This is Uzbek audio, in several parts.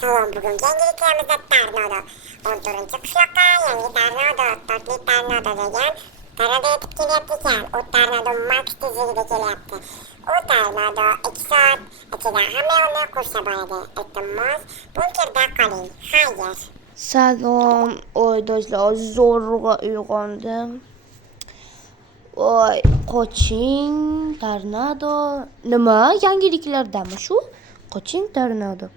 Salom, bugungi yangiliklarimizda Tornado. 14-qishloqqa yangi Tornado, Totli Tornado degan Tornado yetib kelyapti ekan. U Tornado max tezligida kelyapti. U Tornado 2 soat ichida hamma yoqni qurshab oladi. Iltimos, bunkerda qoling. Xayr. Salom, do'stlar, zo'rg'a uyg'ondim. Voy, qoching, Tornado. Nima? Yangiliklardami shu? Qoching, Tornado.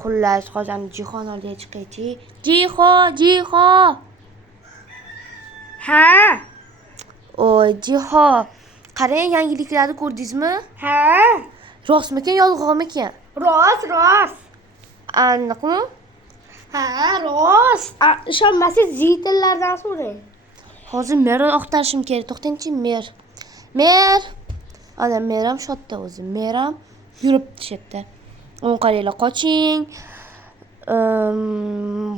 Xullas, hozir Jihon oldiga chiqaychi. Jiho. Ha, Jiho. Qarang, yangiliklarni ko'rdingizmi? ha, Rostmikan, yolg'onmikan? rost. Aniqmi? Ha, rost. Ishonmasangiz zitillardan so'rang. Hozir merni oqtarishim kerak. To'xtangchi, mer. Ana meram shodda o'zi. Meram yuribdi shetda. O'n qaranglar, qoching.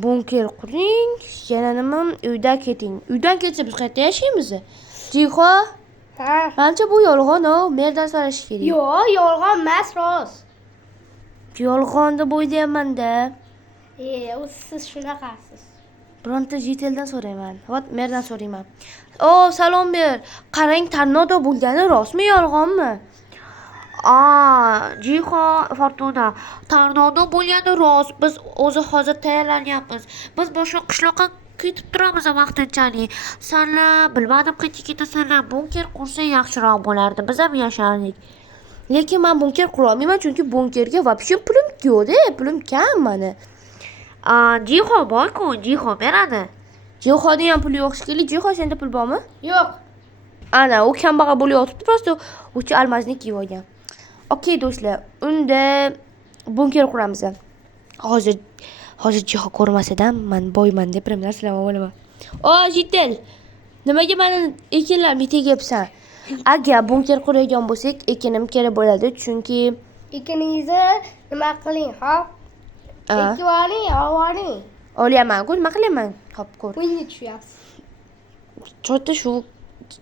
Bunker quring. Yana nima? Uydan keting. Uydan ketsa biz qayerda yashaymiz? Jiho, Ha. menimcha bu yolg'on-ku. Merdan so'rash kerak. Yo'q, yolg'on emas, rost. Yolg'on deb o'ylayapman-da. Siz shunaqasiz. Bironta jiteldan so'rayman. Vot merdan so'rayman. Salom ber. Qarang, Tornado bo'lgani rostmi, yolg'onmi? Jiho, Fortuna. Tornado bo'lgani rost. Biz o'zi hozir tayyorlanyapmiz. Biz boshqa qishloqqa ketib turamiz vaqtinchalik. Sanlar bilmadim qayerga ketasanlar. Bunker qursa yaxshiroq bo'lardi. Biz ham yashardik. Lekin men bunker qura olmayman, chunki bunkerga вообще pulim yo'q-da. Pulim kam meni. Jiho bor-ku, Jiho beradi. Jihoning ham puli yo'q shekilli. Jiho, senda pul bormi? Yo'q. Ana, u kambag'al bo'lib yotibdi, prosta o'sha almaznik kiyib olgan. Okey do'stlar, unda bunker quramiz. Hozir Jiho ko'rmasidan men boyman deb bir narsalar olaman. Jitel. Nimaga meni ekinlarni tegibsan? Agar bunker quradigan bo'lsak, ekinim kerak bo'ladi, chunki Ekiningizni nima qiling, ha? Ekivani. olyapman-ku, nima qilaman? Hop, ko'r. Uyni tushyapsiz. Chota shu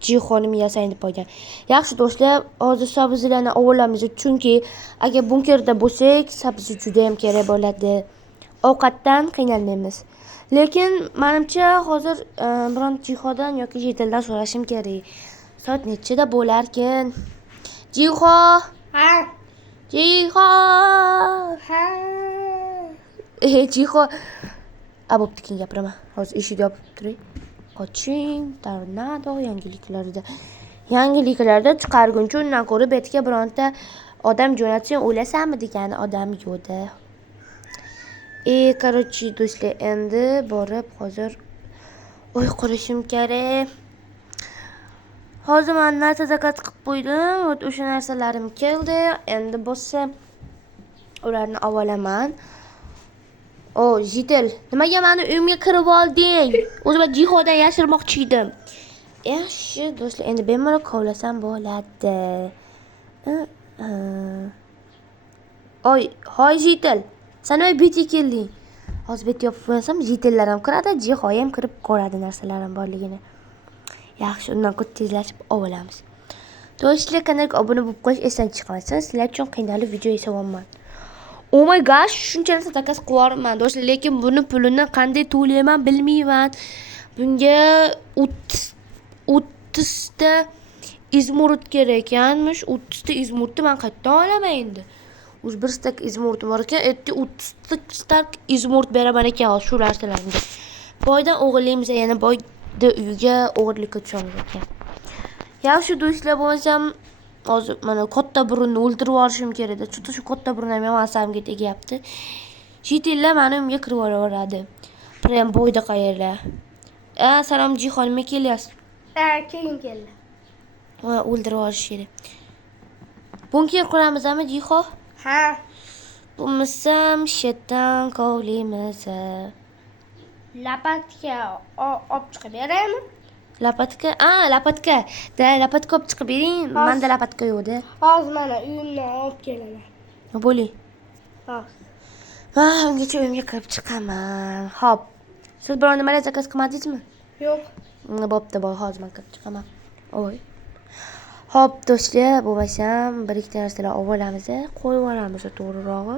Jihonim yasayn deb qo'ygan. Yaxshi do'stlar, hozir sabzlarni ovulamiz, chunki agar bunkerda bo'lsak, sabzi juda ham kerak bo'ladi. Ovqatdan qiynalmaymiz. Lekin menimcha hozir biron Jihodan yoki Jitildan so'rashim kerak. Soat nechida bo'larkin? Jiho! Ha. Jiho. Bo'pti, keyin gapiraman. Hozir eshikni yopib turay. Qoching, Tornado yangiliklarda chiqarguncha undan ko'ra betga bironta odam jo'natsang o'lasanmi degan odam yo'qda. Короче, do'stlar, endi borib hozir uy qurishim kerak. Hozir men narsa zakaz qilib qo'ydim. O'sha narsalarim keldi. Endi bo'lsa ularni olaman. Jitel, nimaga meni uyimga kirib olding? O'zim Jihodan yashirmoqchi edim. Yaxshi, do'stlar, endi bemalol kovlasam bo'ladi. Hoy Jitel, sen nima betga kelding? Hozir bet yopib qo'ysam, Jitellar ham kiradi, Jiho ham kirib ko'radi narsalarim borligini. Yaxshi, undan ko'ra tezlashib olamiz. Do'stlar, kanalga obuna bo'lib qo'yish esdan chiqmasin. Sizlar uchun qiynalib video yasaman. Oh my gosh, shuncha narsa zakaz qilyapman do'stlar, lekin buni pulini qanday to'layman bilmayman. Bunga 30 ta izmurut kerak ekanmish. 30 ta izmurutni men qayerdan olaman endi? O'z bir stak izmurut bor ekan, 30 stak izmurut beraman ekan shu narsalarga. Boydan o'g'irlaymiz, yana boyda uyga o'g'irlikka tushamiz ekan. Yaxshi do'stlar, bo'lsam hozir mana katta burunni o'ldirib olishim kerak edi. Chunki shu katta burun ham asamga tegyapti. Jitillar meni uyimga kirib olaveradi. Prem bo'yda qayerlar. Salom Jiho, nima kelyapsiz? Keyin keldi. O'ldirib olish kerak. Bunker quramizmi Jiho? Ha. Bo'lmasam shetdan kovlaymiz. Lapatka olib chiqib beraymi? Lapatka? Lapatka. Lapatka olib chiqib bering. Menda lapatka yo'q-da. Hozir mana uyimdan olib kelaman. Bo'ling. Hozir. Ungacha uyimga kirib chiqaman. Hop. Siz biror nimalar zakaz qilmadingizmi? Yo'q. Bo'pti, hozir men kirib chiqaman. Hop do'stlar, bo'lmasam bir ikkita narsalar olamiz, qo'yib olamiz to'g'rirog'i.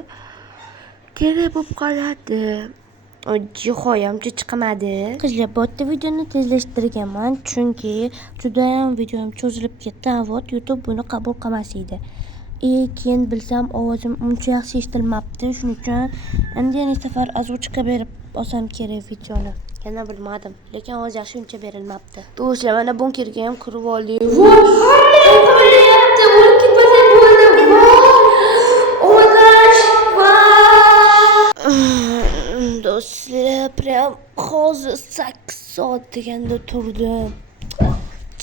kerak bo'lib qoladi. Jihoyamcha chiqmadi. Qizlar, bu yerda videoni tezlashtirganman, chunki judayam videom cho'zilib ketdi. Avot YouTube buni qabul qilmas edi. Keyin bilsam ovozim uncha yaxshi eshitilmabdi. Shuning uchun endi yana safar oзвучка berib olsam kerak videoni. Yana bilmadim, lekin ovoz yaxshi uncha berilmabdi. Do'stlar, mana bunkerga ham kirib oldik. Qilyapti, bo'lib ketmasak bo'ldi. Oh my gosh. Do'stlar, prям hozir 8 soat deganda turdim.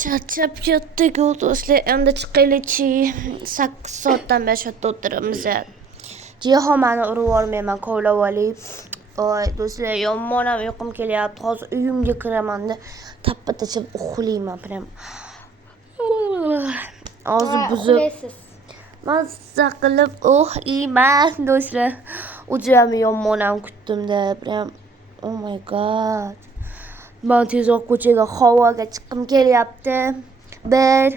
Charchab ketdik do'stlar, endi chiqaylikchi. 8 soatdan beri shu yerda o'tiramiz. Jiho meni urib olmayman, kovlab olib. Oy, do'stlar, yomonam uyqum kelyapti. Hozir uyimga kiraman-da, tappa tashib uxlayman prям. Hozir buzib mazza qilib uxlayman do'stlar. O'zim yomonam kutdim-da, prям. Oh my god. Men tezroq ko'chaga havoga chiqim kelyapti. 1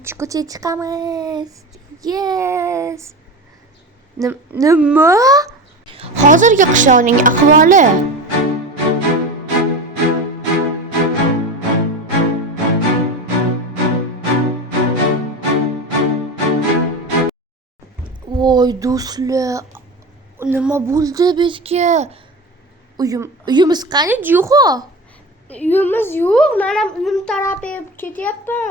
2 ko'chaga chiqamiz. Yes. Nima? Hozirgi qishloqning ahvoli. Voy do'stlar, nima bo'ldi bizga? Uyimiz qani, Jiho? Uyimiz yo'q, men ham uyim tarafga ketyapman.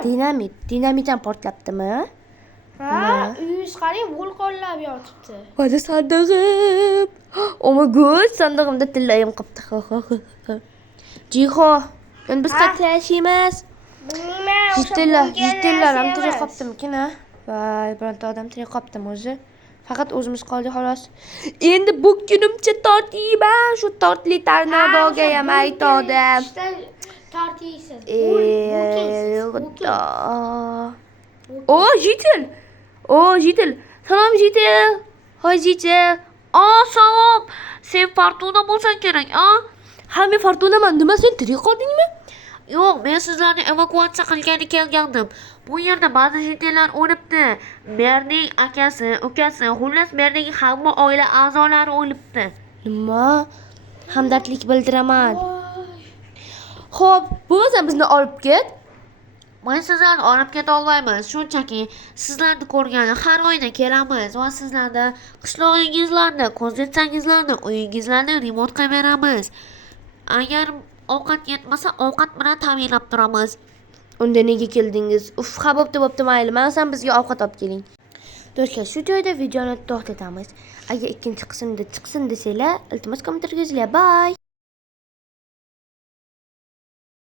Dinamit ham portlabdimi? Ha, uyingiz qarang, vulqonlab yotibdi. Mana sandig'im. Oh my god, sandig'imda tillayim qopti. Jiho, endi biz qayerga yashaymiz? Bilmayman, Jitillar ham tirik qoptimikin, ha? Voy, bironta odam tirik qoptimi o'zi? Faqat o'zimiz qoldik xolos. Endi bu kunimcha tortiyman, shu tortli tornadoga ham aytdim. Tortiysiz. Jitil. Salom Jitil. Hoy Jitil. Salom. Sen Fortuna bo'lsan kerak, Ha, men Fortunaman. Nima, sen tirik qoldingmi? Yo'q, men sizlarni evakuatsiya qilgani kelgandim. Bu yerda ba'zi jitillar o'libdi. Merning akasi, ukasi, xullas merdagi hamma oila a'zolari o'libdi. Nima? Hamdardlik bildiraman. Xo'p, bo'lmasa bizni olib ket. Men sizlarni olib keta olmaymiz. Shunchaki sizlarni ko'rgani har oyda kelamiz va sizlarni qishlog'ingizlarni, ko'zetsangizlarni, uyingizlarni remont qilib beramiz. Agar ovqat yetmasa, ovqat bilan ta'minlab turamiz. Unda nega keldingiz? Ha, bo'pti, mayli. Mana sen bizga ovqat olib keling. Do'stlar, shu joyda videoni to'xtatamiz. Agar ikkinchi qismda chiqsin desanglar, iltimos kommentariyga yozinglar. Bye.